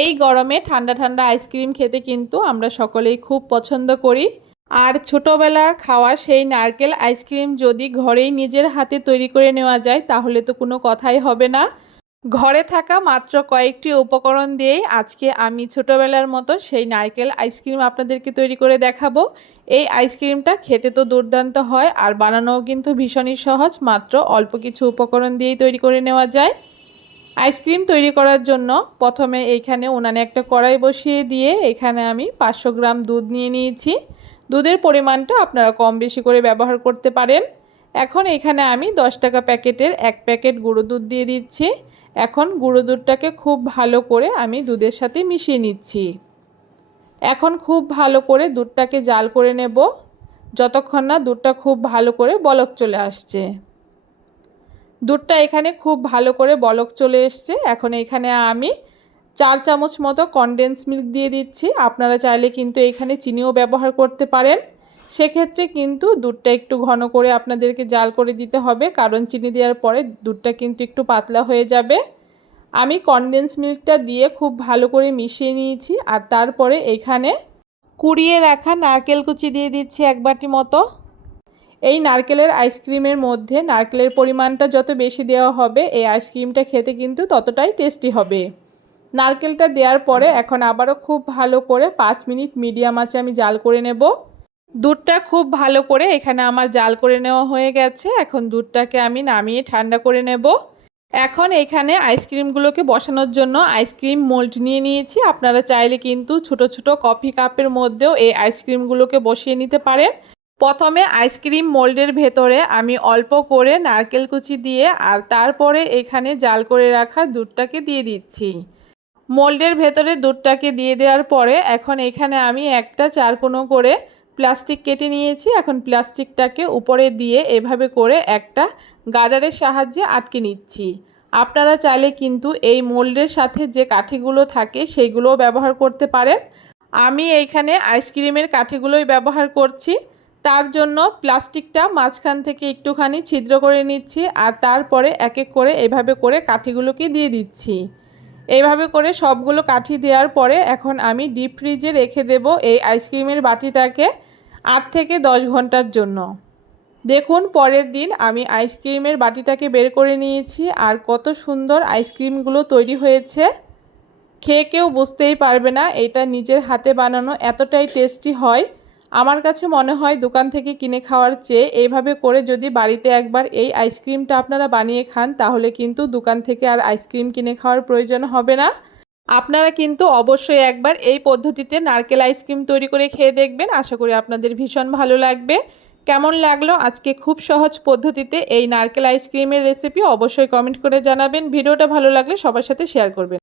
এই গরমে ঠান্ডা ঠান্ডা আইসক্রিম খেতে কিন্তু আমরা সকলেই খুব পছন্দ করি। আর ছোটোবেলার খাওয়া সেই নারকেল আইসক্রিম যদি ঘরেই নিজের হাতে তৈরি করে নেওয়া যায় তাহলে তো কোনো কথাই হবে না। ঘরে থাকা মাত্র কয়েকটি উপকরণ দিয়েই আজকে আমি ছোটোবেলার মতো সেই নারকেল আইসক্রিম আপনাদেরকে তৈরি করে দেখাবো। এই আইসক্রিমটা খেতে তো দুর্দান্ত হয় আর বানানোও কিন্তু ভীষণই সহজ, মাত্র অল্প কিছু উপকরণ দিয়েই তৈরি করে নেওয়া যায়। আইসক্রিম তৈরি করার জন্য প্রথমে এইখানে উনানে একটা কড়াই বসিয়ে দিয়ে এখানে আমি 500 গ্রাম দুধ নিয়ে নিয়েছি। দুধের পরিমাণটা আপনারা কম বেশি করে ব্যবহার করতে পারেন। এখন এখানে আমি 10 টাকা প্যাকেটের 1 প্যাকেট গুঁড়ো দুধ দিয়ে দিচ্ছি। এখন গুঁড়ো দুধটাকে খুব ভালো করে আমি দুধের সাথে মিশিয়ে নিচ্ছি। এখন খুব ভালো করে দুধটাকে জাল করে নেব যতক্ষণ না দুধটা খুব ভালো করে বলক চলে আসছে। দুধটা এখানে খুব ভালো করে বলক চলে এসছে। এখন এখানে আমি 4 চামচ মতো কনডেন্স মিল্ক দিয়ে দিচ্ছি। আপনারা চাইলে কিন্তু এখানে চিনিও ব্যবহার করতে পারেন। সেক্ষেত্রে কিন্তু দুধটা একটু ঘন করে আপনাদেরকে জাল করে দিতে হবে, কারণ চিনি দেওয়ার পরে দুধটা কিন্তু একটু পাতলা হয়ে যাবে। আমি কনডেন্স মিল্কটা দিয়ে খুব ভালো করে মিশিয়ে নিয়েছি। আর তারপরে এখানে কুড়িয়ে রাখা নারকেল কুচি দিয়ে দিচ্ছি 1 বাটি মতো। এই নারকেলের আইসক্রিমের মধ্যে নারকেলের পরিমাণটা যত বেশি দেওয়া হবে এই আইসক্রিমটা খেতে কিন্তু ততটাই টেস্টি হবে। নারকেলটা দেওয়ার পরে এখন আবারও খুব ভালো করে 5 মিনিট মিডিয়াম আঁচে আমি জাল করে নেব। দুধটা খুব ভালো করে এখানে আমার জাল করে নেওয়া হয়ে গেছে। এখন দুধটাকে আমি নামিয়ে ঠান্ডা করে নেব। এখন এখানে আইসক্রিমগুলোকে বসানোর জন্য আইসক্রিম মোল্ড নিয়ে নিয়েছি। আপনারা চাইলে কিন্তু ছোট ছোট কফি কাপের মধ্যেও এই আইসক্রিমগুলোকে বসিয়ে নিতে পারেন। প্রথমে আইসক্রিম মোল্ডের ভেতরে আমি অল্প করে নারকেল কুচি দিয়ে আর তারপরে এখানে জাল করে রাখা দুধটাকে দিয়ে দিচ্ছি। মোল্ডের ভেতরে দুধটাকে দিয়ে দেওয়ার পরে এখন এখানে আমি একটা 4 কোণ করে প্লাস্টিক কেটে নিয়েছি। এখন প্লাস্টিকটাকে উপরে দিয়ে এভাবে করে একটা গার্ডারের সাহায্যে আটকে নিচ্ছি। আপনারা চাইলে কিন্তু এই মোল্ডের সাথে যে কাঠিগুলো থাকে সেইগুলোও ব্যবহার করতে পারেন। আমি এইখানে আইসক্রিমের কাঠিগুলোই ব্যবহার করছি। তার জন্য প্লাস্টিকটা মাঝখান থেকে একটুখানি ছিদ্র করে নিচ্ছি আর তারপরে এক এক করে এভাবে করে কাঠিগুলোকে দিয়ে দিচ্ছি। এইভাবে করে সবগুলো কাঠি দেওয়ার পরে এখন আমি ডিপ ফ্রিজে রেখে দেব এই আইসক্রিমের বাটিটাকে 8 থেকে 10 ঘন্টার জন্য। দেখুন পরের দিন আমি আইসক্রিমের বাটিটাকে বের করে নিয়েছি আর কত সুন্দর আইসক্রিমগুলো তৈরি হয়েছে। খেয়ে কেউ বুঝতেই পারবে না এটা নিজের হাতে বানানো এতটাই টেস্টি হয়। আমার কাছে মনে হয় দোকান থেকে কিনে খাওয়ার চেয়ে এইভাবে করে যদি বাড়িতে একবার এই আইসক্রিমটা আপনারা বানিয়ে খান তাহলে কিন্তু দোকান থেকে আর আইসক্রিম কিনে খাওয়ার প্রয়োজন হবে না। আপনারা কিন্তু অবশ্যই একবার এই পদ্ধতিতে নারকেল আইসক্রিম তৈরি করে খেয়ে দেখবেন। আশা করি আপনাদের ভীষণ ভালো লাগবে। কেমন লাগলো আজকে খুব সহজ পদ্ধতিতে এই নারকেল আইসক্রিমের রেসিপি অবশ্যই কমেন্ট করে জানাবেন। ভিডিওটা ভালো লাগলে সবার সাথে শেয়ার করবেন।